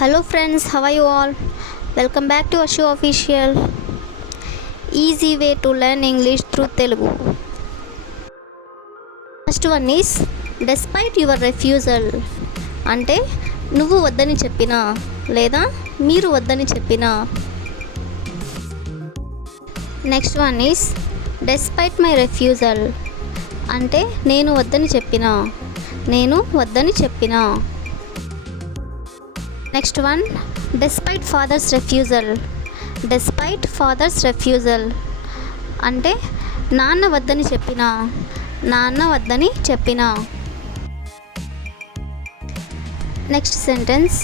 Hello friends, how are you all? Welcome back to Ashu Official. Easy way to learn English through Telugu. First one is despite your refusal. అంటే నువ్వు వద్దని చెప్పినా లేదా మీరు వద్దని చెప్పినా. Next one is despite my refusal. అంటే నేను వద్దని చెప్పినా. Next one despite father's refusal. అంటే నాన్న వద్దని చెప్పినా. నెక్స్ట్ సెంటెన్స్,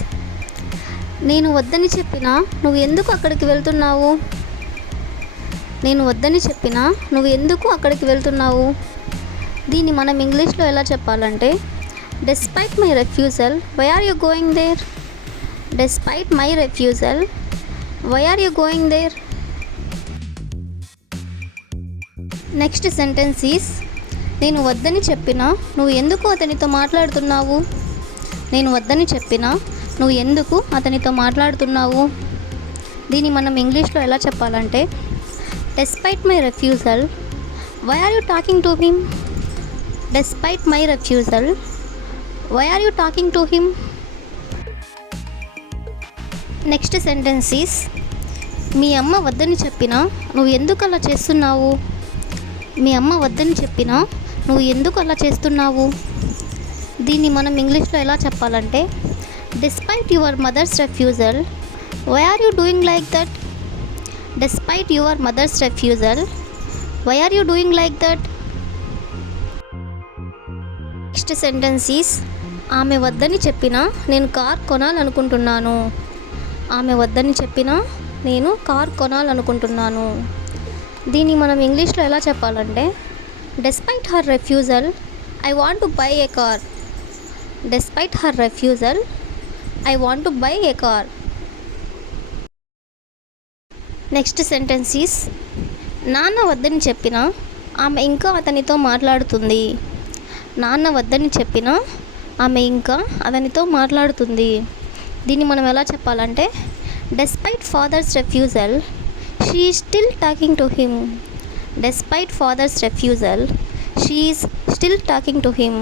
నేను వద్దని చెప్పినా నువ్వు ఎందుకు అక్కడికి వెళ్తున్నావు. దీన్ని మనం ఇంగ్లీష్లో ఎలా చెప్పాలంటే despite my refusal, why are you going there? Despite my refusal, why are you going there? Next sentence is నేను వద్దని చెప్పినా నువ్వు ఎందుకు అతనితో మాట్లాడుతున్నావు. దీన్ని మనం ఇంగ్లీష్లో ఎలా చెప్పాలంటే despite my refusal, why are you talking to him? Despite my refusal, why are you talking to him? Next sentence is మీ అమ్మ వద్దని చెప్పినా నువ్వు ఎందుకు అలా చేస్తున్నావు. దీన్ని మనం ఇంగ్లీష్లో ఎలా చెప్పాలంటే despite your mother's refusal, why are you doing like that? Despite your mother's refusal, why are you doing like that? Next sentence is ఆమె వద్దని చెప్పినా నేను కార్ కొనాలనుకుంటున్నాను. దీన్ని మనం ఇంగ్లీష్లో ఎలా చెప్పాలంటే despite her refusal, I want to buy a car. Despite her refusal, I want to buy a car. Next sentence is నాన్న వద్దని చెప్పినా ఆమె ఇంకా అతనితో మాట్లాడుతుంది. దీన్ని మనం ఎలా చెప్పాలంటే despite father's refusal, she is still talking to him. Despite father's refusal, she is still talking to him.